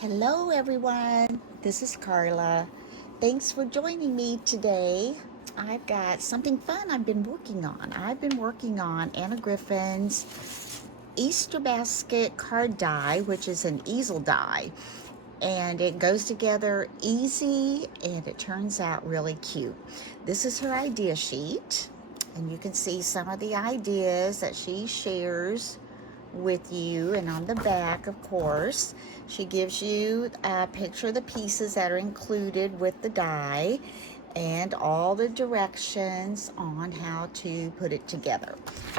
Hello everyone, this is Carla. Thanks for joining me today. I've got something fun I've been working on. I've been working on Anna Griffin's Easter Basket card die, which is an easel die. And it goes together easy and it turns out really cute. This is her idea sheet, and you can see some of the ideas that she shares with you, and on the back, of course, she gives you a picture of the pieces that are included with the die and all the directions on how to put it together.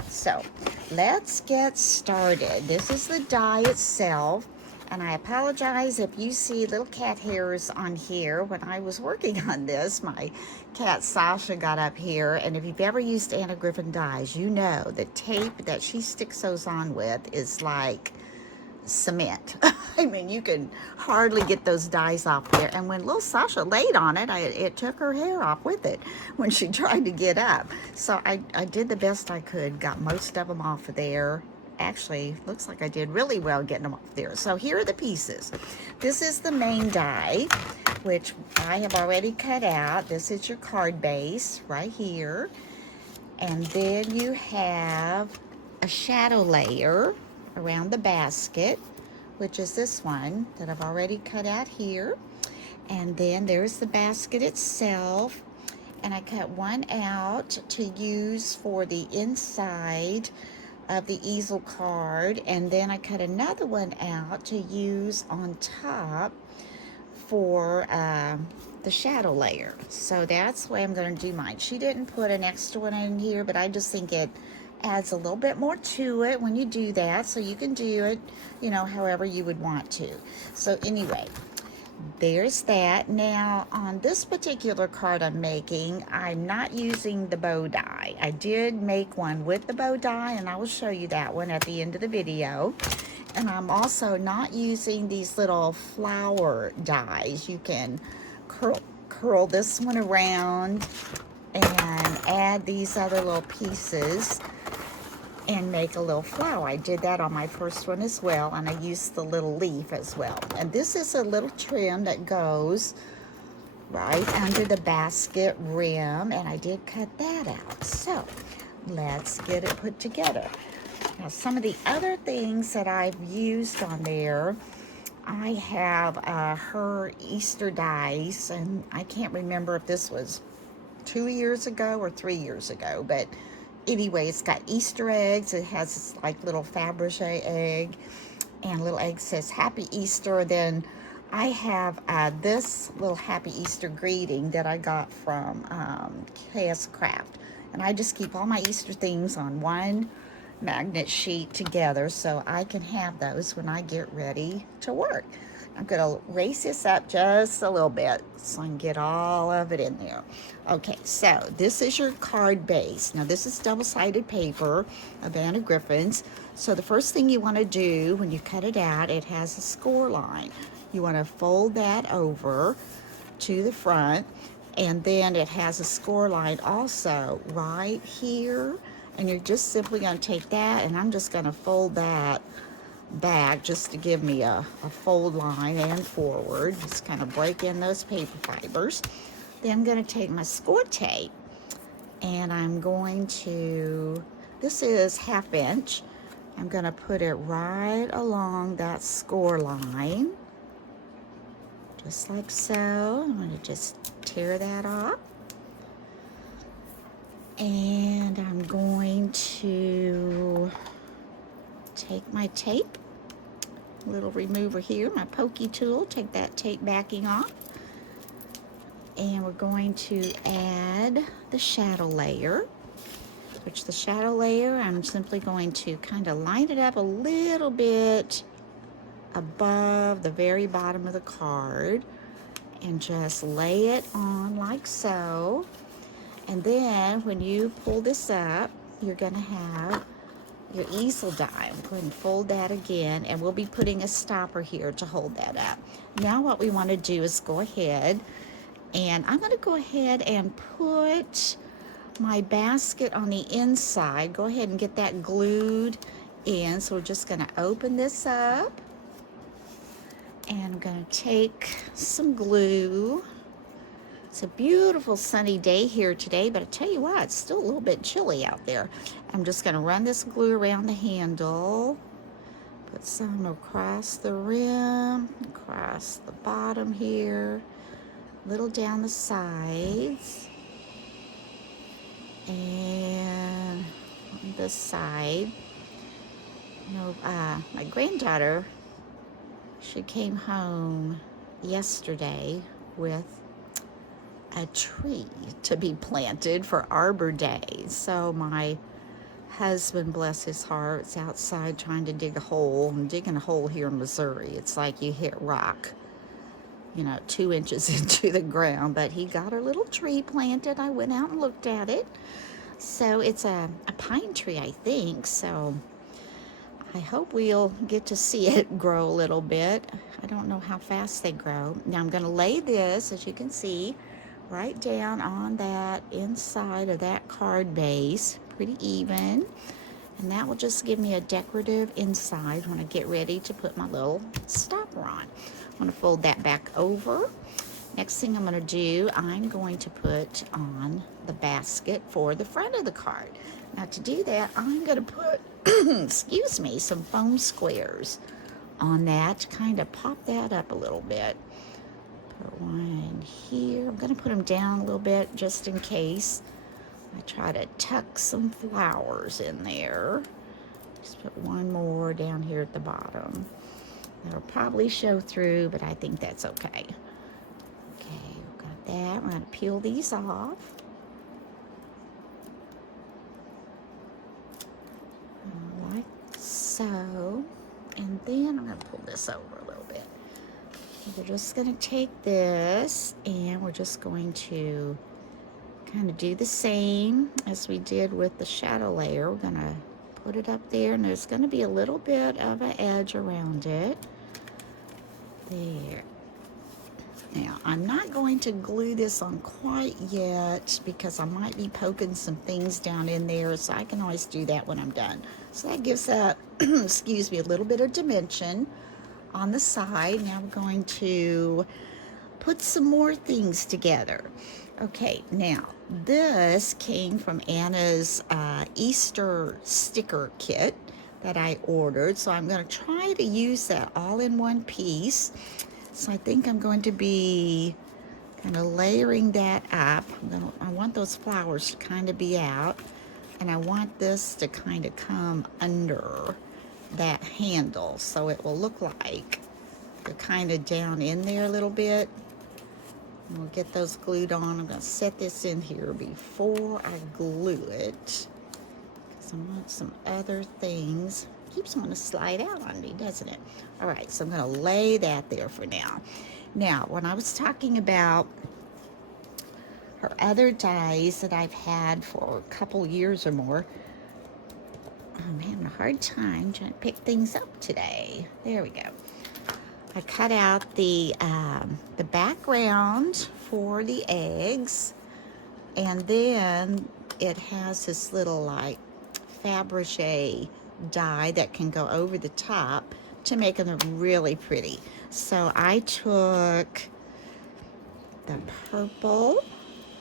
So let's get started. This is the die itself, and I apologize if you see little cat hairs on here. When I was working on this, my cat Sasha got up here, and if you've ever used Anna Griffin dies, you know the tape that she sticks those on with is like cement. I mean, you can hardly get those dies off there. And when little Sasha laid on it, it took her hair off with it when she tried to get up. So I did the best I could, got most of them off of there. Actually, looks like I did really well getting them off there. So here are the pieces. This is the main die, which I have already cut out. This is your card base right here. And then you have a shadow layer around the basket, which is this one that I've already cut out here. And then there's the basket itself. And I cut one out to use for the inside of the easel card, and then I cut another one out to use on top for the shadow layer. So that's the way I'm going to do mine. She didn't put an extra one in here, but I just think it adds a little bit more to it when you do that, so you can do it, you know, however you would want to. So anyway, there's that. Now on this particular card I'm making, I'm not using the bow die. I did make one with the bow die, and I will show you that one at the end of the video. And I'm also not using these little flower dies. You can curl this one around and add these other little pieces and make a little flower. I did that on my first one as well, and I used the little leaf as well. And this is a little trim that goes right under the basket rim, and I did cut that out. So let's get it put together. Now, some of the other things that I've used on there, I have her Easter dies, and I can't remember if this was 2 years ago or 3 years ago, but anyway, it's got Easter eggs. It has this like little Fabergé egg, and little egg says Happy Easter. Then I have this little Happy Easter greeting that I got from KS Craft, and I just keep all my Easter things on one magnet sheet together so I can have those when I get ready to work. I'm going to raise this up just a little bit so I can get all of it in there. Okay, so this is your card base. Now this is double-sided paper of Anna Griffin's. So the first thing you want to do when you cut it out, it has a score line. You want to fold that over to the front, and then it has a score line also right here. And you're just simply going to take that, and I'm just going to fold that back just to give me a fold line and forward. Just kind of break in those paper fibers. Then I'm going to take my score tape, and I'm going to, this is 1/2 inch. I'm going to put it right along that score line, just like so. I'm going to just tear that off. And I'm going to take my tape, little remover here, my pokey tool, take that tape backing off. And we're going to add the shadow layer, which the shadow layer, I'm simply going to kind of line it up a little bit above the very bottom of the card and just lay it on like so. And then when you pull this up, you're going to have your easel die. I'm going to fold that again, and we'll be putting a stopper here to hold that up. Now what we want to do is go ahead, and I'm going to go ahead and put my basket on the inside. Go ahead and get that glued in. So we're just going to open this up, And I'm going to take some glue. It's a beautiful sunny day here today, but I tell you what, it's still a little bit chilly out there. I'm just going to run this glue around the handle, put some across the rim, across the bottom here, a little down the sides, and on this side. You know, my granddaughter, she came home yesterday with a tree to be planted for Arbor Day. So my husband, bless his heart, is outside trying to dig a hole. I'm digging a hole here in Missouri. It's like you hit rock, 2 inches into the ground. But he got a little tree planted. I went out and looked at it. So it's a pine tree, I think. So I hope we'll get to see it grow a little bit. I don't know how fast they grow. Now I'm going to lay this, as you can see, right down on that inside of that card base, pretty even. And that will just give me a decorative inside when I get ready to put my little stopper on. I'm going to fold that back over. Next thing I'm going to do, I'm going to put on the basket for the front of the card. Now to do that, I'm going to put, excuse me, some foam squares on that to kind of pop that up a little bit. Put one here. I'm going to put them down a little bit just in case. I try to tuck some flowers in there. Just put one more down here at the bottom. That'll probably show through, but I think that's okay. Okay, we've got that. We're going to peel these off. Like so. And then I'm going to pull this over a little bit. We're just going to take this and we're just going to kind of do the same as we did with the shadow layer. We're going to put it up there, and there's going to be a little bit of an edge around it. There. Now, I'm not going to glue this on quite yet because I might be poking some things down in there, so I can always do that when I'm done. So that gives that, excuse me, a little bit of dimension on the side. Now we're going to put some more things together. Okay, now this came from Anna's Easter sticker kit that I ordered, so I'm going to try to use that all in one piece. So I think I'm going to be kind of layering that up. I want those flowers to kind of be out, and I want this to kind of come under that handle, so it will look like they're kind of down in there a little bit. And we'll get those glued on. I'm going to set this in here before I glue it, because I want some other things. It keeps wanting to slide out on me, doesn't it? All right, so I'm going to lay that there for now. Now, when I was talking about her other dies that I've had for a couple years or more, I'm having a hard time trying to pick things up today. There we go. I cut out the background for the eggs, and then it has this little like Fabergé die that can go over the top to make them really pretty. So I took the purple,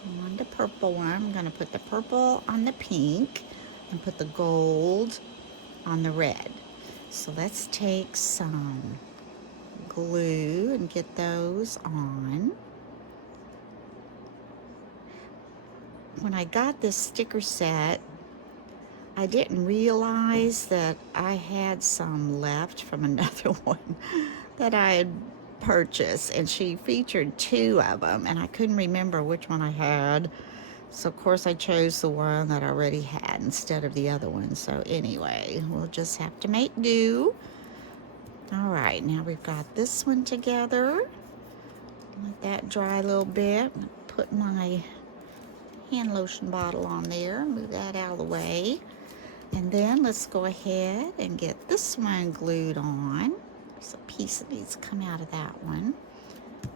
I wanted the purple one. I'm going to put the purple on the pink and put the gold on the red. So let's take some glue and get those on. When I got this sticker set, I didn't realize that I had some left from another one that I had purchased, and she featured 2 of them, and I couldn't remember which one I had. So of course I chose the one that I already had instead of the other one. So anyway, we'll just have to make do. All right, now we've got this one together. Let that dry a little bit. Put my hand lotion bottle on there, move that out of the way. And then let's go ahead and get this one glued on. There's a piece that needs to come out of that one.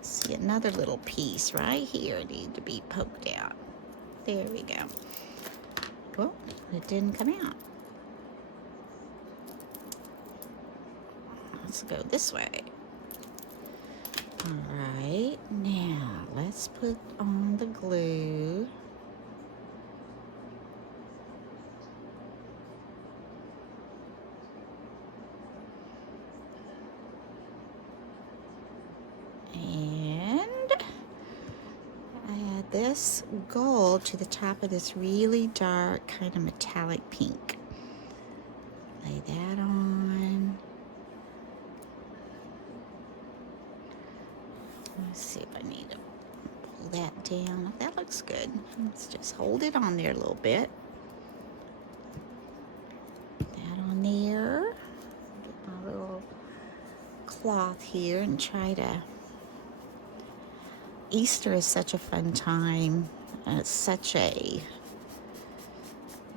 See, another little piece right here needs to be poked out. There we go. Oh, it didn't come out. Let's go this way. All right, now let's put on the glue. And add this gold to the top of this really dark kind of metallic pink. Lay that on. Let's see if I need to pull that down. That looks good. Let's just hold it on there a little bit. Put that on there. Get my little cloth here and try to... Easter is such a fun time. And it's such a,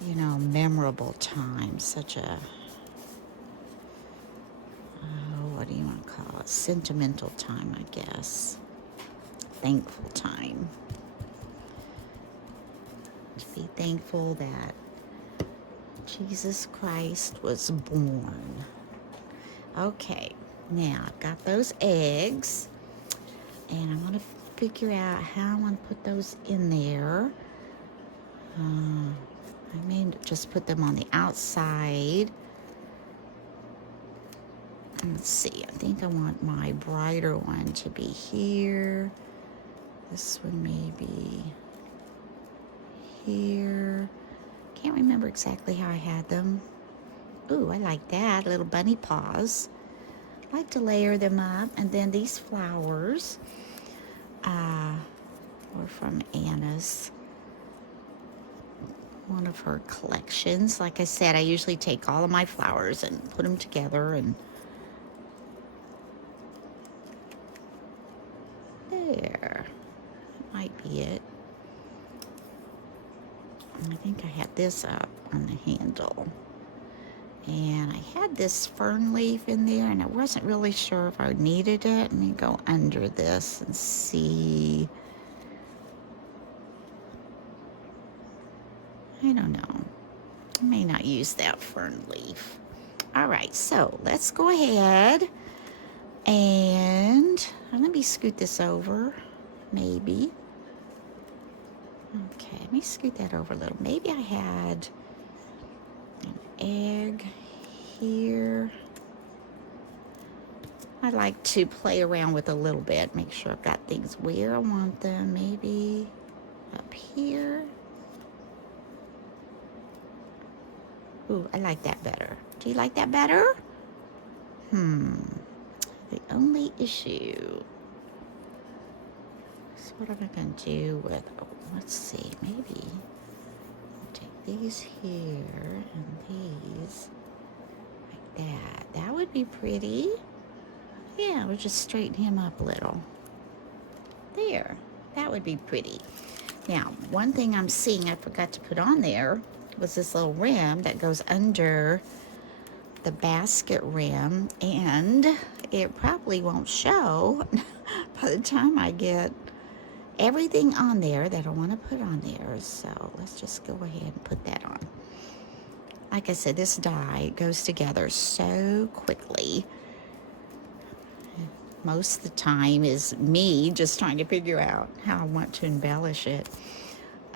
memorable time. Such a, what do you want to call it? Sentimental time, I guess. Thankful time. To be thankful that Jesus Christ was born. Okay, now I've got those eggs, and I want to figure out how I want to put those in there. I may just put them on the outside. Let's see, I think I want my brighter one to be here. This one may be here. Can't remember exactly how I had them. Ooh, I like that, little bunny paws. I like to layer them up. And then these flowers were from Anna's, one of her collections. Like I said, I usually take all of my flowers and put them together, and there, that might be it. I think I had this up on the handle, and I had this fern leaf in there, and I wasn't really sure if I needed it. Let me go under this and see. I don't know. I may not use that fern leaf. All right, so let's go ahead and let me scoot this over, maybe. Okay, let me scoot that over a little. Maybe I had an egg here. I like to play around with a little bit, make sure I've got things where I want them. Maybe up here. Ooh, I like that better. Do you like that better? The only issue is what am I going to do with, let's see, maybe I'll take these here and these like that. That would be pretty. Yeah, we'll just straighten him up a little. There, that would be pretty. Now, one thing I'm seeing I forgot to put on there was this little rim that goes under the basket rim, and it probably won't show by the time I get everything on there that I want to put on there. So let's just go ahead and put that on. Like I said, this dye goes together so quickly. Most of the time is me just trying to figure out how I want to embellish it.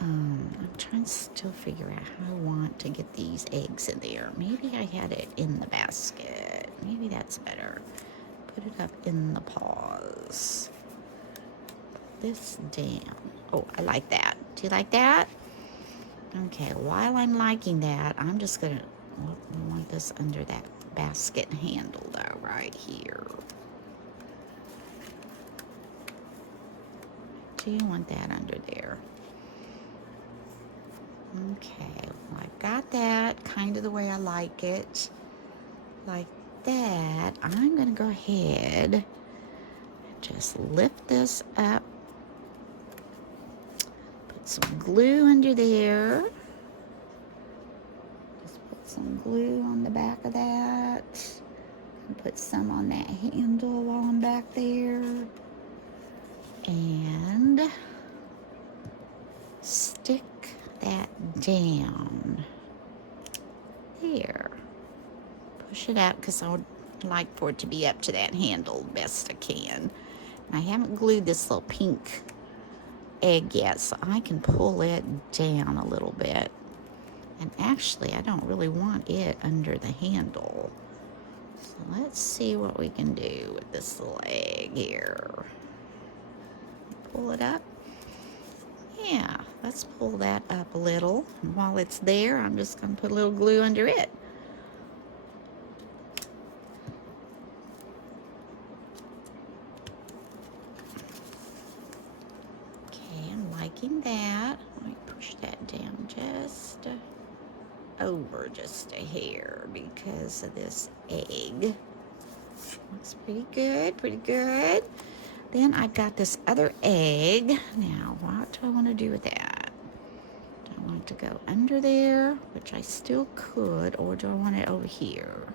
I'm trying to still figure out how I want to get these eggs in there. Maybe I had it in the basket. Maybe that's better. Put it up in the paws. This down. Oh, I like that. Do you like that? Okay, while I'm liking that, I'm just gonna, I want this under that basket handle though, right here. Do you want that under there? Okay, well, I've got that kind of the way I like it. Like that. I'm going to go ahead and just lift this up. Put some glue under there. Just put some glue on the back of that. And put some on that handle while I'm back there. And stick that down there. Push it out because I would like for it to be up to that handle best I can. I haven't glued this little pink egg yet, so I can pull it down a little bit. And actually, I don't really want it under the handle. So let's see what we can do with this little egg here. Pull it up. Yeah, let's pull that up a little. And while it's there, I'm just going to put a little glue under it. Okay, I'm liking that. Let me push that down just over just a hair because of this egg. Looks pretty good, pretty good. Then I've got this other egg. Now, what do I want to do with that? Do I want it to go under there, which I still could, or do I want it over here?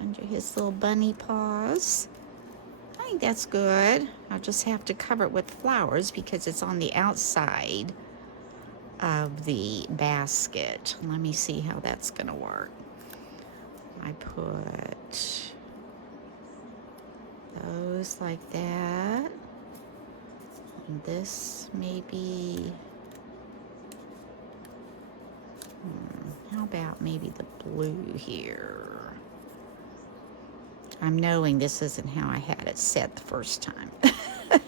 Under his little bunny paws. I think that's good. I'll just have to cover it with flowers because it's on the outside of the basket. Let me see how that's gonna work. I put those like that. And this maybe, how about maybe the blue here? I'm knowing this isn't how I had it set the first time. And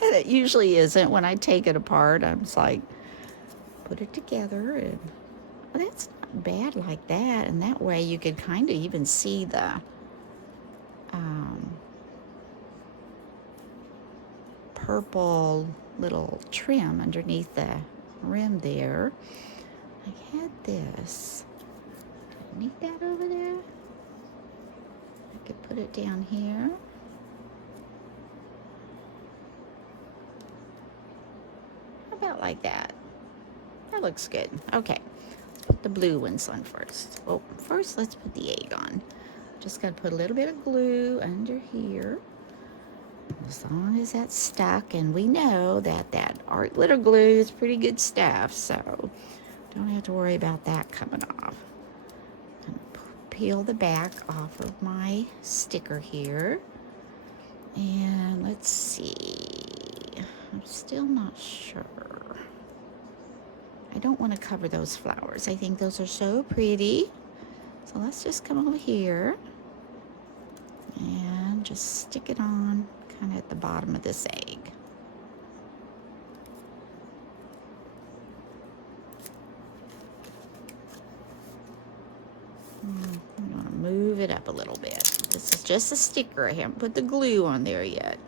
it usually isn't. When I take it apart, I'm just like, put it together, and well, that's not bad like that. And that way you could kind of even see the purple little trim underneath the rim there. I had this. Do I need that over there? I could put it down here. How about like that? That looks good. Okay, let's put the blue ones on first. Oh, first let's put the egg on. Just gotta put a little bit of glue under here. As long as that's stuck, and we know that that art glitter glue is pretty good stuff, so don't have to worry about that coming off. I'm gonna peel the back off of my sticker here. And let's see. I'm still not sure. I don't want to cover those flowers. I think those are so pretty. So let's just come over here and just stick it on kind of at the bottom of this egg. I'm going to move it up a little bit. This is just a sticker. I haven't put the glue on there yet.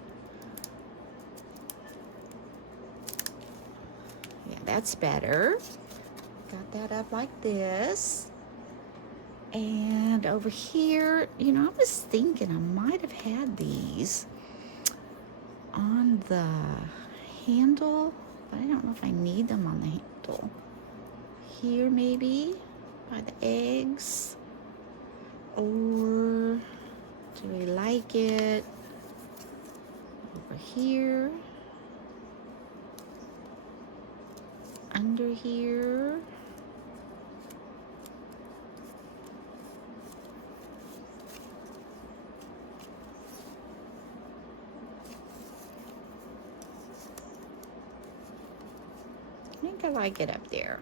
Yeah, that's better. Got that up like this. And over here, you know, I was thinking I might have had these on the handle, but I don't know if I need them on the handle. Here maybe, by the eggs. Or do we like it over here? Under here? I think I like it up there.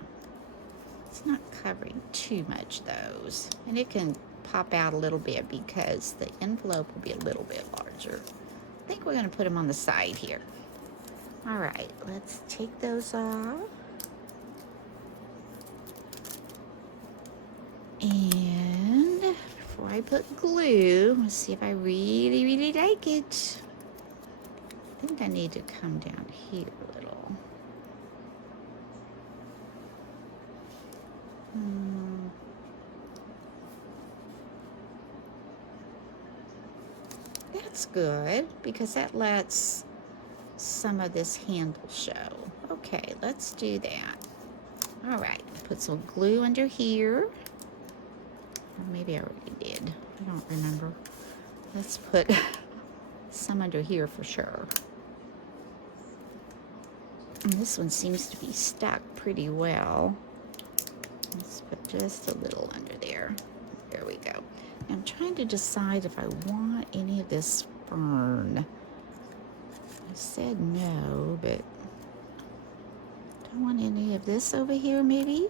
It's not covering too much those. And it can pop out a little bit because the envelope will be a little bit larger. I think we're going to put them on the side here. All right, let's take those off. And before I put glue, let's see if I really, really like it. I think I need to come down here a little. That's good because that lets some of this handle show. Okay, let's do that. All right, put some glue under here. Or maybe I already did. I don't remember. Let's put some under here for sure. And this one seems to be stuck pretty well. Let's put just a little under there. There we go. Now I'm trying to decide if I want any of this fern. I said no, but don't want any of this over here maybe.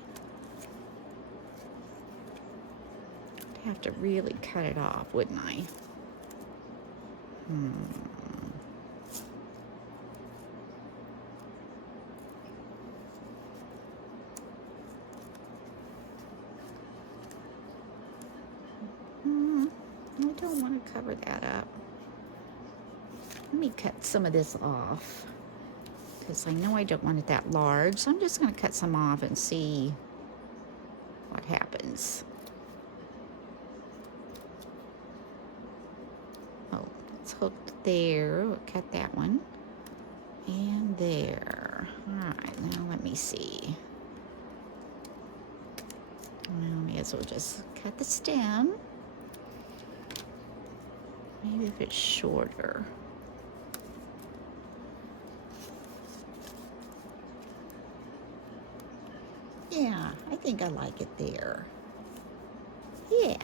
I'd have to really cut it off, wouldn't I? I don't want to cover that up. Let me cut some of this off because I know I don't want it that large. So I'm just going to cut some off and see what happens. Oh, it's hooked there. We'll cut that one. And there. All right, now let me see. Well, may as well just cut the stem. Maybe if it's shorter. Yeah, I think I like it there. Yeah.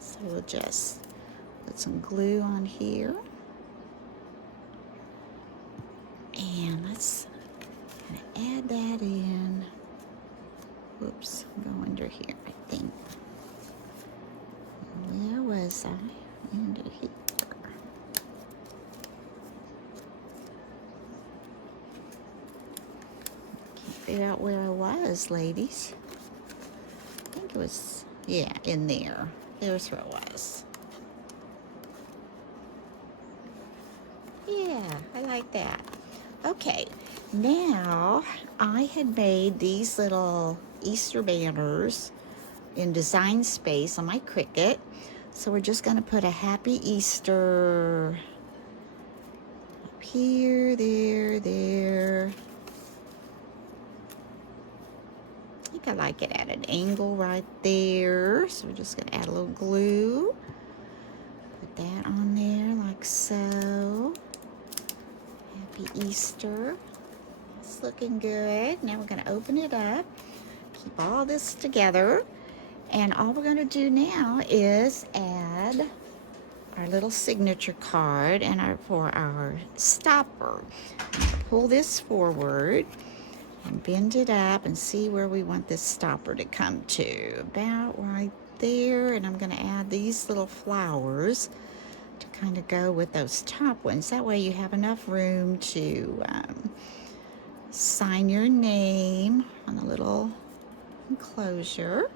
So we'll just put some glue on here. And let's kind of add that in. Whoops, go under here, I think. Where was I? Under here. Can't figure out where I was, ladies. I think it was, yeah, in there. There's where it was. Yeah, I like that. Okay, now I had made these little Easter banners in Design Space on my Cricut. So we're just going to put a Happy Easter up here, there. I think I like it at an angle right there. So we're just going to add a little glue. Put that on there like so. Happy Easter. It's looking good. Now we're going to open it up. Keep all this together. And all we're going to do now is add our little signature card and for our stopper. Pull this forward and bend it up and see where we want this stopper to come to. About right there. And I'm going to add these little flowers to kind of go with those top ones. That way you have enough room to sign your name on a little enclosure.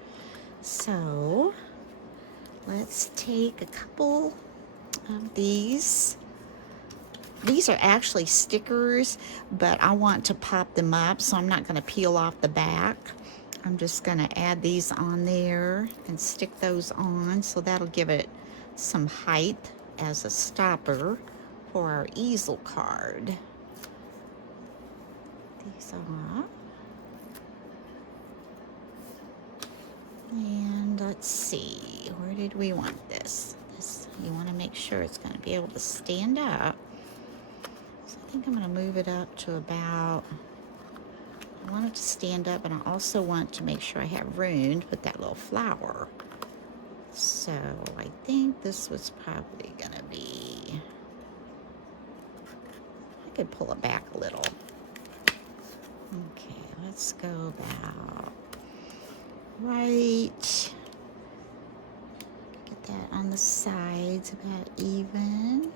So let's take a couple of these. These are actually stickers, but I want to pop them up, so I'm not going to peel off the back. I'm just going to add these on there and stick those on, so that'll give it some height as a stopper for our easel card. These off. And let's see, where did we want this? You want to make sure it's going to be able to stand up. So I think I'm going to move it up to about, I want it to stand up, and I also want to make sure I have room to put that little flower. So I think this was probably going to be, I could pull it back a little. Okay, let's go about right, get that on the sides about even.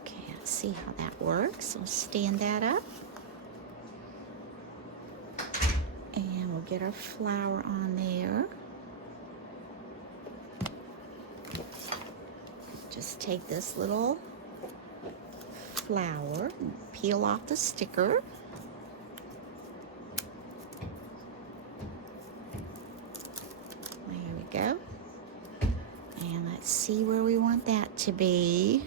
Okay, let's see how that works. We'll stand that up. And we'll get our flower on there. Just take this little flower and peel off the sticker. Go. And let's see where we want that to be.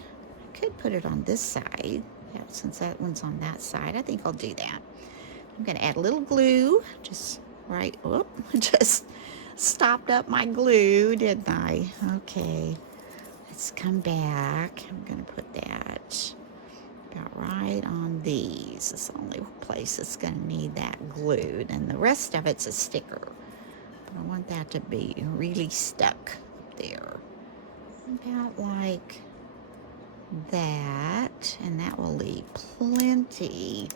I could put it on this side. Yeah, since that one's on that side, I think I'll do that. I'm going to add a little glue. Just right. Whoop. Just stopped up my glue, didn't I? Okay. Let's come back. I'm going to put that about right on these. This is the only place that's going to need that glued, and the rest of it's a sticker. But I want that to be really stuck there. About like that, and that will leave plenty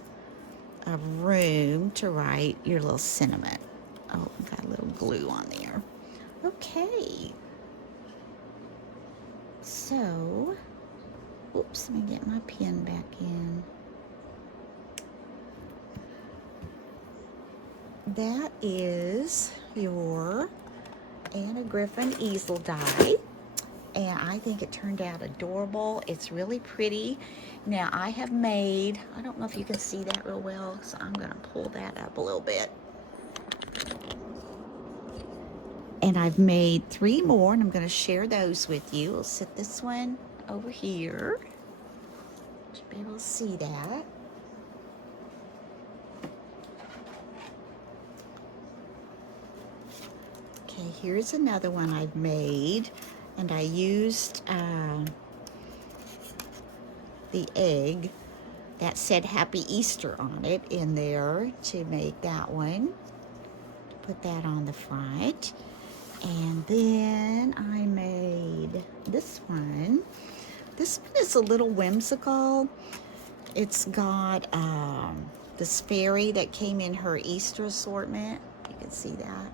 of room to write your little sentiment. Oh, got a little glue on there. Okay. So, oops, let me get my pen back in. That is your Anna Griffin Easel die. And I think it turned out adorable. It's really pretty. Now I have made, I don't know if you can see that real well, so I'm going to pull that up a little bit. And I've made 3 more, and I'm going to share those with you. I'll set this one over here. Should be able to see that. Okay, here's another one I've made. And I used the egg that said Happy Easter on it in there to make that one. Put that on the front. And then I made this one. This one is a little whimsical. It's got this fairy that came in her Easter assortment. You can see that.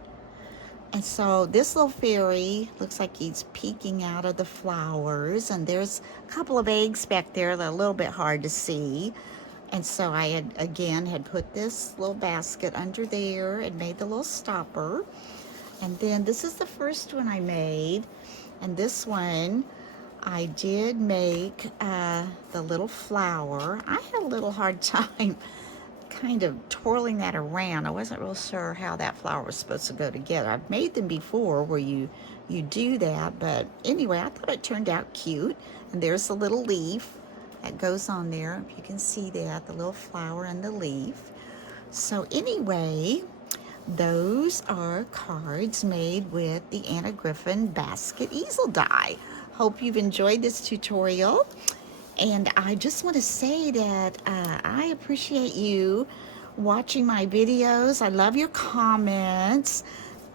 And so this little fairy looks like he's peeking out of the flowers, and there's a couple of eggs back there that are a little bit hard to see. And so I had put this little basket under there and made the little stopper. And then this is the first one I made, and this one I did make the little flower. I had a little hard time kind of twirling that around. I wasn't real sure how that flower was supposed to go together. I've made them before where you do that, but anyway, I thought it turned out cute. And there's the little leaf that goes on there. If you can see that, the little flower and the leaf. So anyway, those are cards made with the Anna Griffin Basket Easel die. Hope you've enjoyed this tutorial. And I just want to say that I appreciate you watching my videos. I love your comments.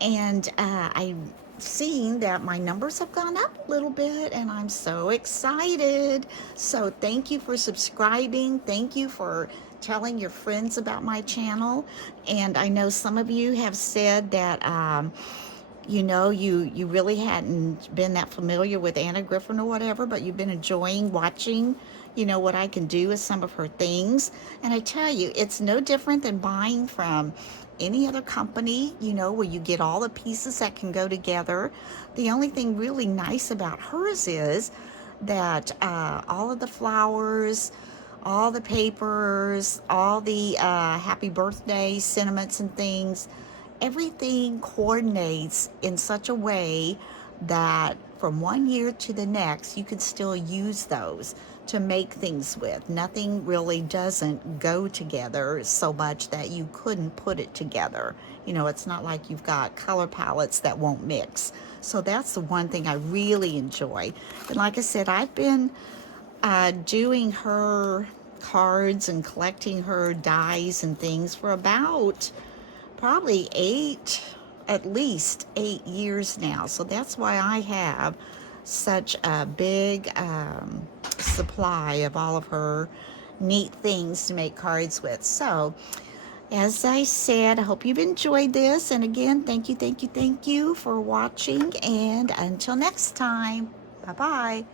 And I'm seeing that my numbers have gone up a little bit, and I'm so excited. So thank you for subscribing. Thank you for telling your friends about my channel. And I know some of you have said that you know, you really hadn't been that familiar with Anna Griffin or whatever, but you've been enjoying watching, you know, what I can do with some of her things. And I tell you, it's no different than buying from any other company, you know, where you get all the pieces that can go together. The only thing really nice about hers is that all of the flowers, all the papers, all the happy birthday sentiments and things, everything coordinates in such a way that from one year to the next, you can still use those to make things with. Nothing really doesn't go together so much that you couldn't put it together. You know, it's not like you've got color palettes that won't mix. So that's the one thing I really enjoy. And like I said, I've been doing her cards and collecting her dies and things for about probably at least 8 years now. So that's why I have such a big supply of all of her neat things to make cards with. So as I said, I hope you've enjoyed this. And again, thank you for watching. And until next time, bye-bye.